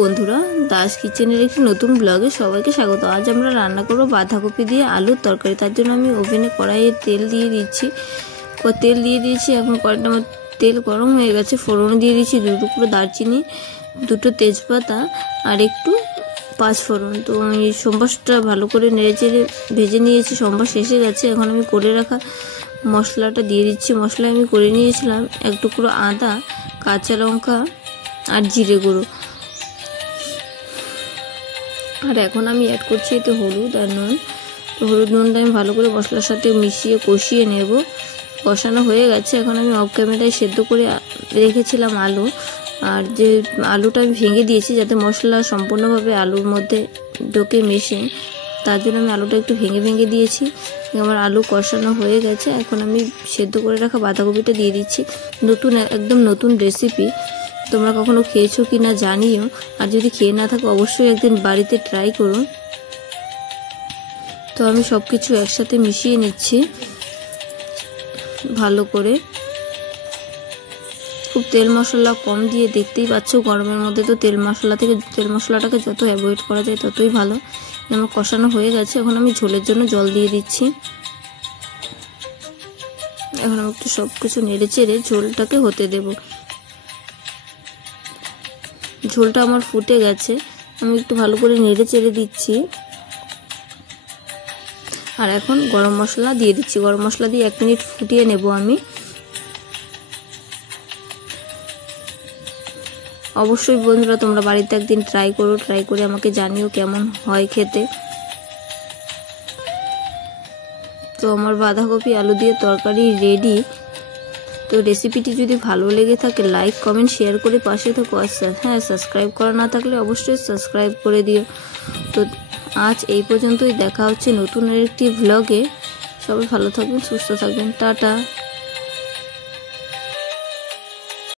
বন্ধুরা, দাস কিচেনের একটি নতুন ব্লগে সবাইকে স্বাগত। আজ আমরা রান্না করব বাঁধাকপি দিয়ে আলুর তরকারি। তার জন্য আমি ওভেনে কড়াইয়ে তেল দিয়ে দিয়েছি। এখন কড়াইটা আমার তেল গরম হয়ে গেছে। ফোড়ন দিয়ে দিয়েছি 2 টুকরো দারচিনি, 2টো তেজপাতা আর একটু 5 ফোড়ন। তো আমি সম্বাসটা ভালো করে নেড়েচেড়ে ভেজে নিয়েছি। সম্বাস এসে গেছে। এখন আমি করে রাখা মশলাটা দিয়ে দিচ্ছি। মশলা আমি করে নিয়েছিলাম 1 টুকরো আদা, কাঁচা লঙ্কা আর জিরে গুঁড়ো। আর এখন আমি অ্যাড করছি এতে হলুদ আর নুন। তো হলুদ নুনটা আমি ভালো করে মশলার সাথে মিশিয়ে কষিয়ে নেব। কষানো হয়ে গেছে। এখন আমি অফ ক্যামেরায় সেদ্ধ করে রেখেছিলাম আলু, আর যে আলুটা আমি ভেঙে দিয়েছি যাতে মশলা সম্পূর্ণভাবে আলুর মধ্যে ঢোকে মেশে, তার জন্য আমি আলুটা একটু ভেঙে দিয়েছি। আমার আলু কষানো হয়ে গেছে। এখন আমি সেদ্ধ করে রাখা বাঁধাকপিটা দিয়ে দিচ্ছি। একদম নতুন রেসিপি, তোমরা কখনো খেয়েছো কি না জানিও। আর যদি খেয়ে না থাকো অবশ্যই একদিন বাড়িতে ট্রাই করো। তো আমি সব কিছু একসাথে মিশিয়ে নিচ্ছি ভালো করে। খুব তেল মশলা কম দিয়ে, দেখতেই পাচ্ছ গরমের মধ্যে তো তেল মশলাটাকে যত অ্যাভয়েড করা যায় ততই ভালো। আমার কষানো হয়ে গেছে। এখন আমি ঝোলের জন্য জল দিয়ে দিচ্ছি। এখন আমি একটু সব কিছু নেড়ে চেড়ে ঝোলটাকে হতে দেব। ঝোলটা আমার ফুটে গেছে। আমি একটু ভালো করে নেড়ে চেড়ে দিচ্ছি। আর এখন গরম মশলা দিয়ে দিচ্ছি। গরম মশলা দিয়ে 1 মিনিট ফুটিয়ে নেব আমি। অবশ্যই বন্ধুরা তোমরা বাড়িতে একদিন ট্রাই করে আমাকে জানিও কেমন হয় খেতে। তো আমার বাঁধাকপি আলু দিয়ে তরকারি রেডি। তো রেসিপিটি যদি ভালো লেগে থাকে লাইক, কমেন্ট, শেয়ার করে পাশে থাকো। হ্যাঁ, সাবস্ক্রাইব করা না থাকলে অবশ্যই সাবস্ক্রাইব করে দিও। তো আজ এই পর্যন্তই। দেখা হচ্ছে নতুন আরেকটি ভ্লগে। সবাই ভালো থাকবেন, সুস্থ থাকবেন। টাটা।